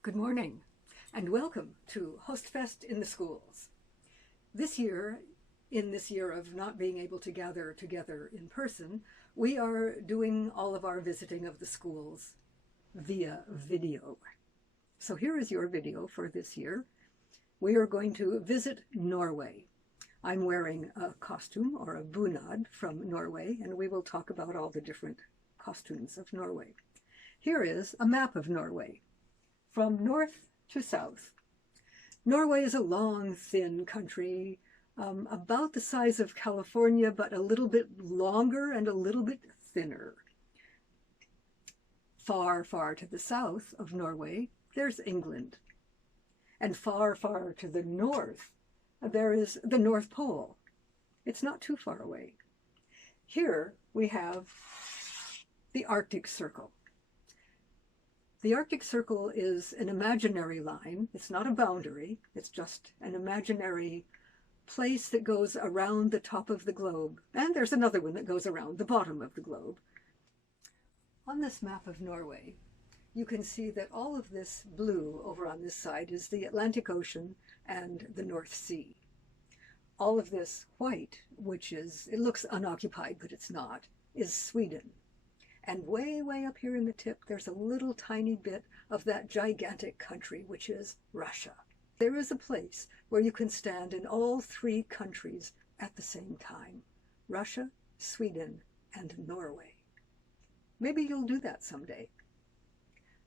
Good morning, and welcome to Høstfest in the schools. This year, in this year of not being able to gather together in person, we are doing all of our visiting of the schools via video. So here is your video for this year. We are going to visit Norway. I'm wearing a costume, or a bunad, from Norway, and we will talk about all the different costumes of Norway. Here is a map of Norway, from north to south. Norway is a long, thin country, about the size of California, but a little bit longer and a little bit thinner. Far, far to the south of Norway, there's England. And far, far to the north, there is the North Pole. It's not too far away. Here we have the Arctic Circle. The Arctic Circle is an imaginary line. It's not a boundary. It's just an imaginary place that goes around the top of the globe. And there's another one that goes around the bottom of the globe. On this map of Norway, you can see that all of this blue over on this side is the Atlantic Ocean and the North Sea. All of this white, which is, it looks unoccupied, but it's not, is Sweden. And way, way up here in the tip, there's a little tiny bit of that gigantic country, which is Russia. There is a place where you can stand in all three countries at the same time: Russia, Sweden, and Norway. Maybe you'll do that someday.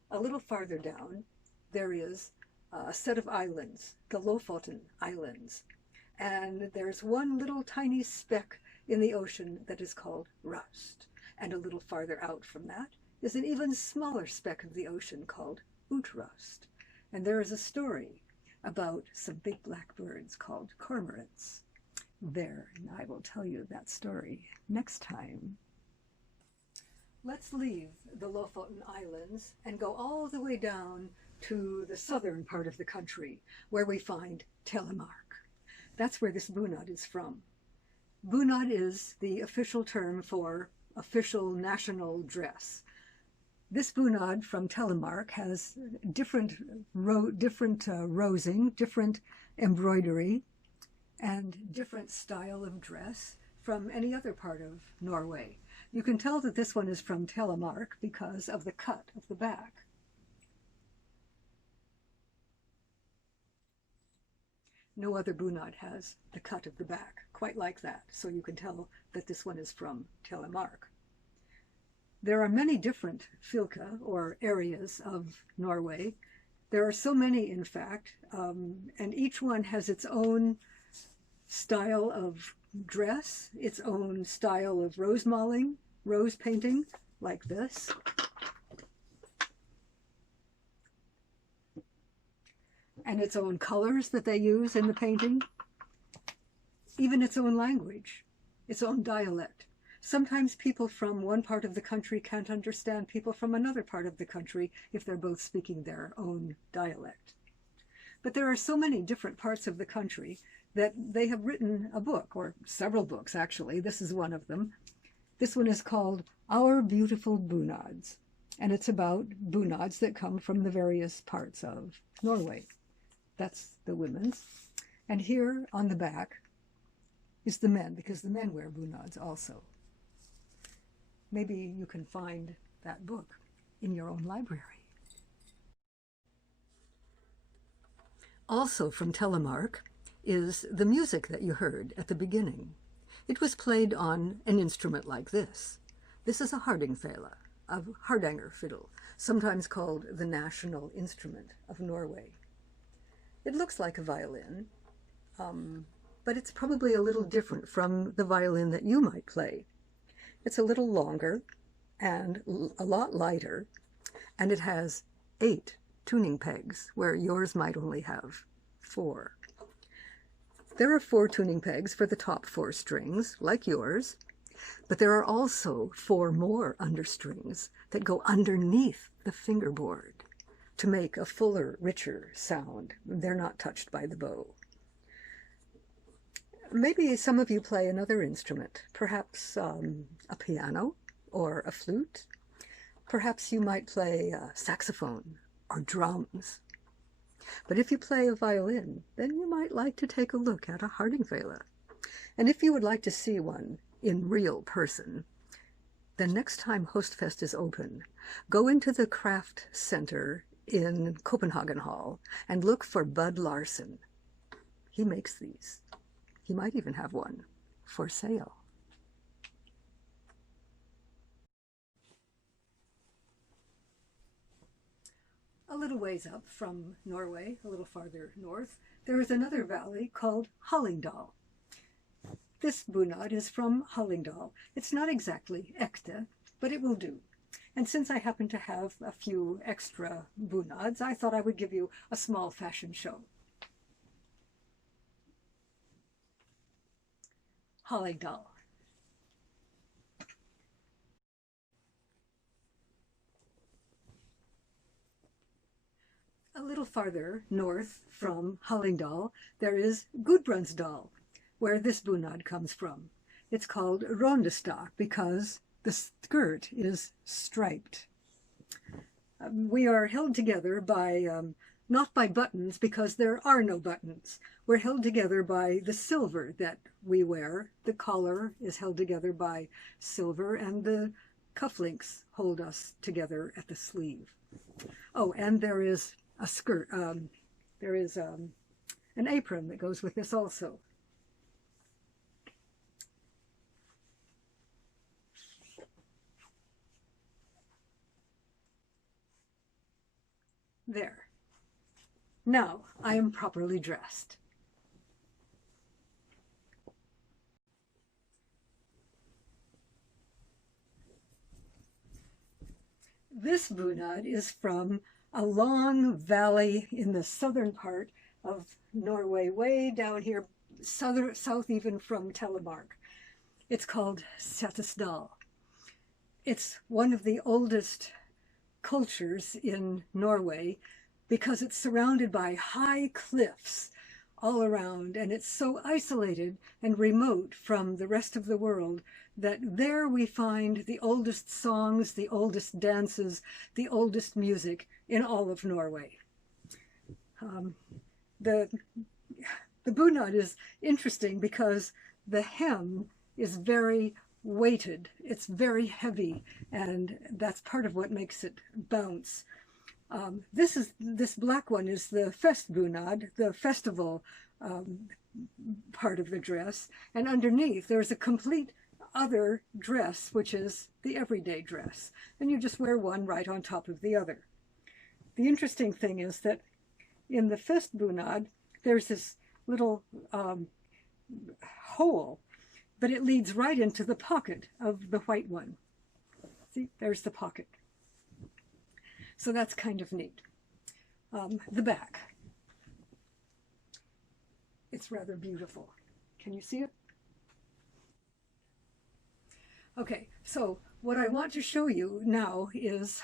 A little farther down, there is a set of islands, the Lofoten Islands. And there's one little tiny speck in the ocean that is called Rust. And a little farther out from that is an even smaller speck of the ocean called Utrust. And there is a story about some big black birds called cormorants there, and I will tell you that story next time. Let's leave the Lofoten Islands and go all the way down to the southern part of the country, where we find Telemark. That's where this bunad is from. Bunad is the official term for official national dress. This bunad from Telemark has different rosing, different embroidery, and different style of dress from any other part of Norway. You can tell that this one is from Telemark because of the cut of the back. No other bunad has the cut of the back quite like that, so you can tell that this one is from Telemark. There are many different fylke, or areas of Norway. There are so many, in fact, and each one has its own style of dress, its own style of rose mauling, rose painting, like this. And its own colors that they use in the painting. Even its own language, its own dialect. Sometimes people from one part of the country can't understand people from another part of the country if they're both speaking their own dialect. But there are so many different parts of the country that they have written a book, or several books actually. This is one of them. This one is called Our Beautiful Bunads, and it's about bunads that come from the various parts of Norway. That's the women's. And here on the back is the men, because the men wear bunads also. Maybe you can find that book in your own library. Also from Telemark is the music that you heard at the beginning. It was played on an instrument like this. This is a hardingfele, a hardanger fiddle, sometimes called the national instrument of Norway. It looks like a violin, but it's probably a little different from the violin that you might play. It's a little longer and a lot lighter, and it has 8 tuning pegs, where yours might only have 4. There are 4 tuning pegs for the top 4 strings, like yours, but there are also 4 more understrings that go underneath the fingerboard to make a fuller, richer sound. They're not touched by the bow. Maybe some of you play another instrument, perhaps a piano or a flute. Perhaps you might play a saxophone or drums. But if you play a violin, then you might like to take a look at a Hardingfele. And if you would like to see one in real person, then next time Høstfest is open, go into the craft center in Copenhagen Hall and look for Bud Larsen. He makes these. He might even have one for sale. A little ways up from Norway, a little farther north, there is another valley called Hallingdal. This bunad is from Hallingdal. It's not exactly ekte, but it will do. And since I happen to have a few extra bunads, I thought I would give you a small fashion show. Hallingdal. A little farther north from Hallingdal, there is Gudbrandsdal, where this bunad comes from. It's called rondestak because the skirt is striped. We are held together by, not by buttons because there are no buttons. We're held together by the silver that we wear. The collar is held together by silver and the cufflinks hold us together at the sleeve. Oh, and there is a skirt, there is an apron that goes with this also. There. Now I am properly dressed. This bunad is from a long valley in the southern part of Norway, way down here, south even from Telemark. It's called Setesdal. It's one of the oldest cultures in Norway because it's surrounded by high cliffs all around, and it's so isolated and remote from the rest of the world that there we find the oldest songs, the oldest dances, the oldest music in all of Norway. The bunad is interesting because the hem is very weighted. It's very heavy, and that's part of what makes it bounce. This black one is the fest bunad, the festival part of the dress, and underneath there's a complete other dress, which is the everyday dress, and you just wear one right on top of the other. The interesting thing is that in the fest bunad, there's this little hole, but it leads right into the pocket of the white one. See, there's the pocket. So that's kind of neat. The back. It's rather beautiful. Can you see it? Okay, so what I want to show you now is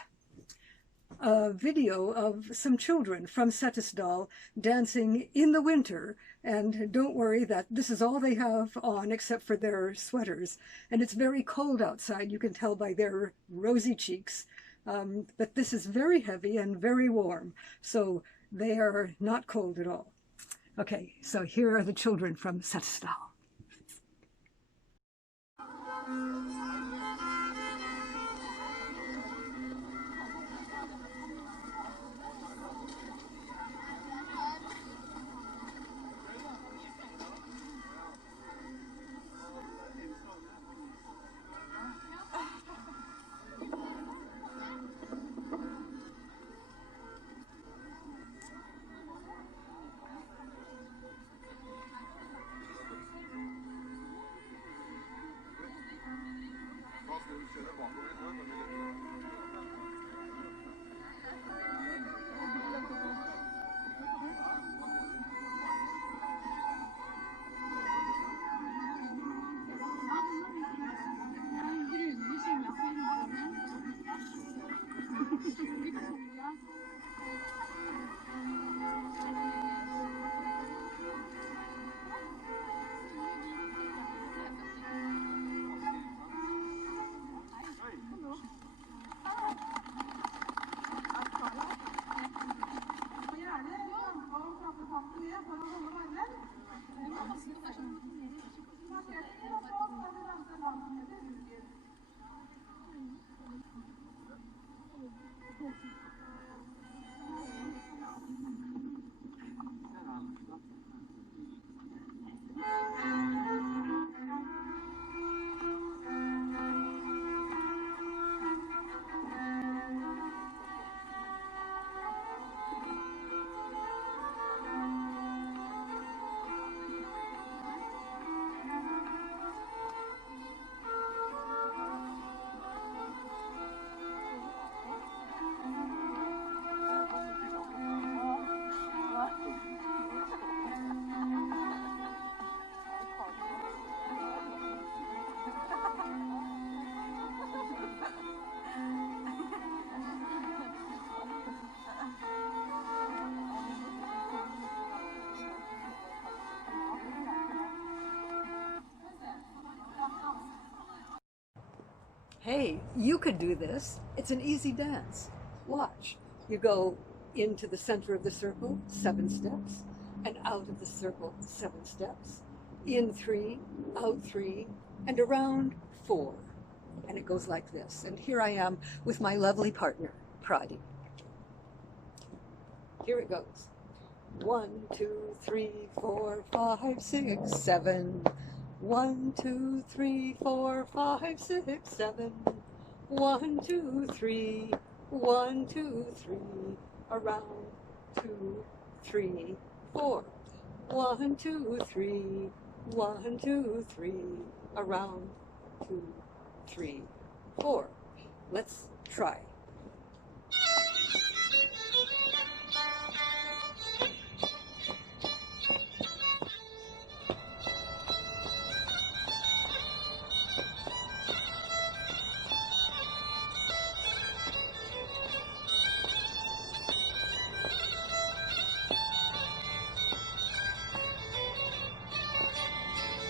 a video of some children from Setesdal dancing in the winter. And don't worry that this is all they have on except for their sweaters. And it's very cold outside, you can tell by their rosy cheeks. But this is very heavy and very warm, so they are not cold at all. Okay, so here are the children from Setesdal. Hey, you could do this. It's an easy dance. Watch. You go into the center of the circle, 7 steps, and out of the circle, 7 steps. In 3, out 3, and around 4. And it goes like this. And here I am with my lovely partner, Pradi. Here it goes. 1, 2, 3, 4, 5, 6, 7. 1, 2, 3, 4, 5, 6, 7. 1, 2, 3. 1, 2, 3. Around 2, 3, 4. 1, 2, 3. 1, 2, 3. Around 2, 3, 4. Let's try.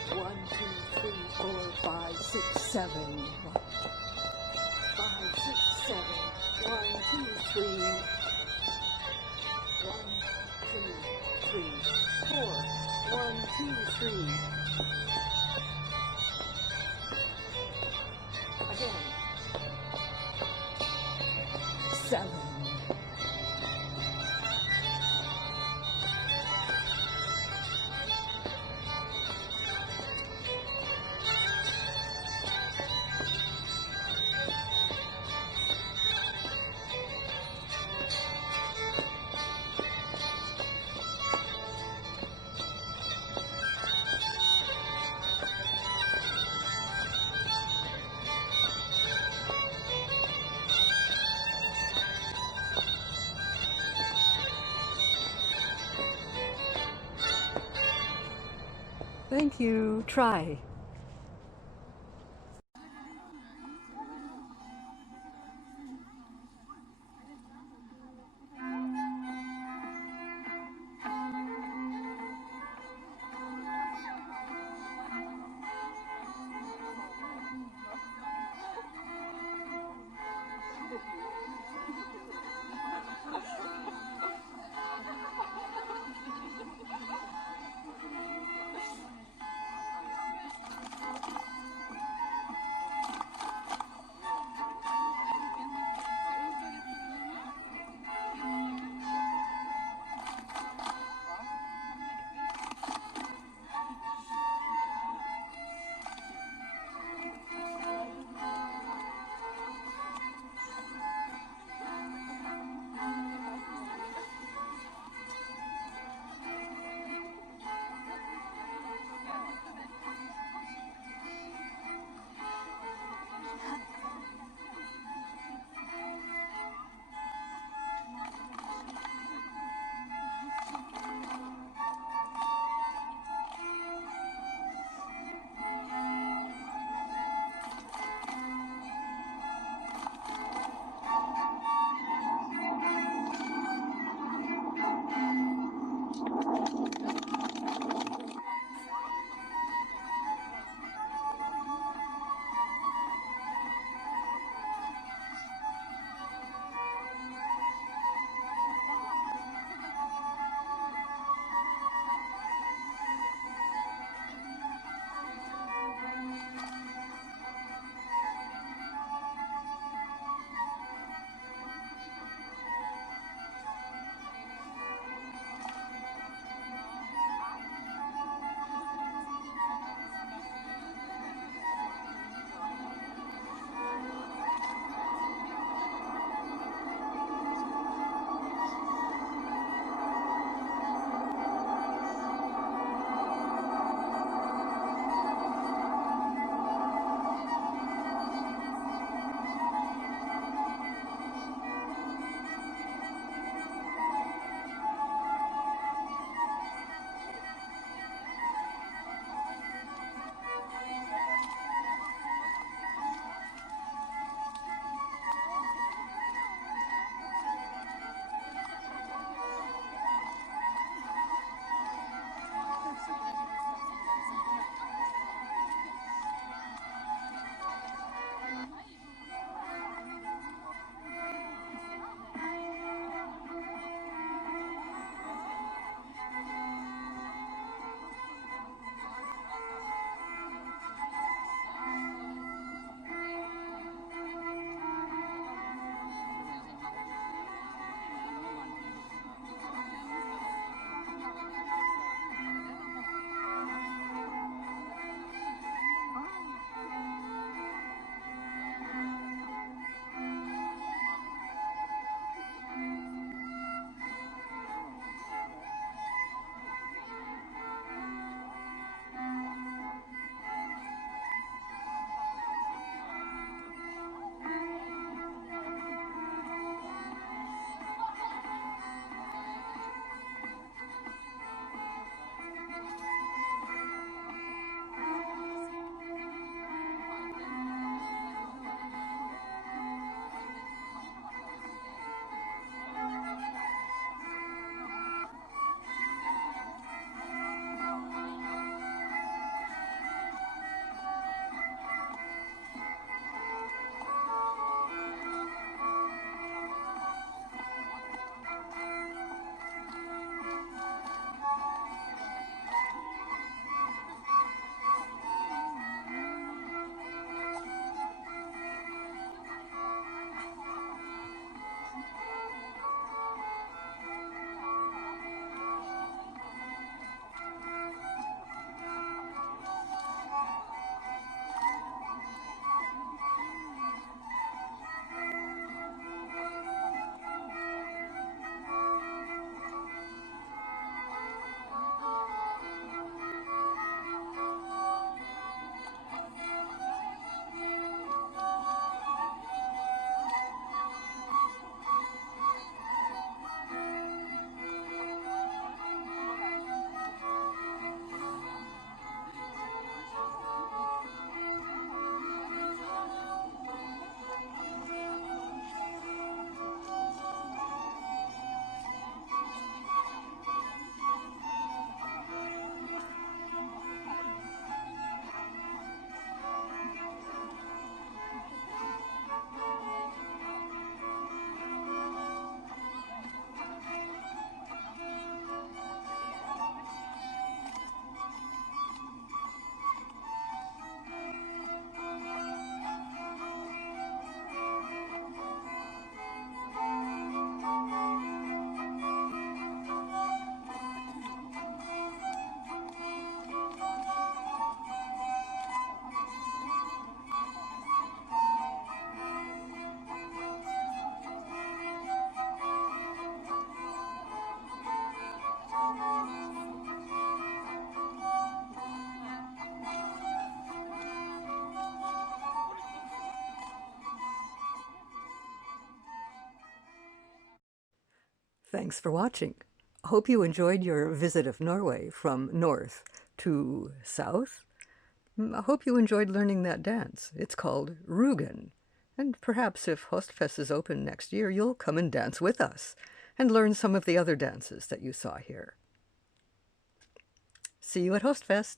One, two, three, four, five, six, 7. 5, 6, 7. 1, 2, 3. 1, 2, 3, 4. 1, 2, 3. Again. 7. Thank you. Try. Thanks for watching. I hope you enjoyed your visit of Norway from north to south. I hope you enjoyed learning that dance. It's called Rugen. And perhaps if Høstfest is open next year, you'll come and dance with us and learn some of the other dances that you saw here. See you at Høstfest!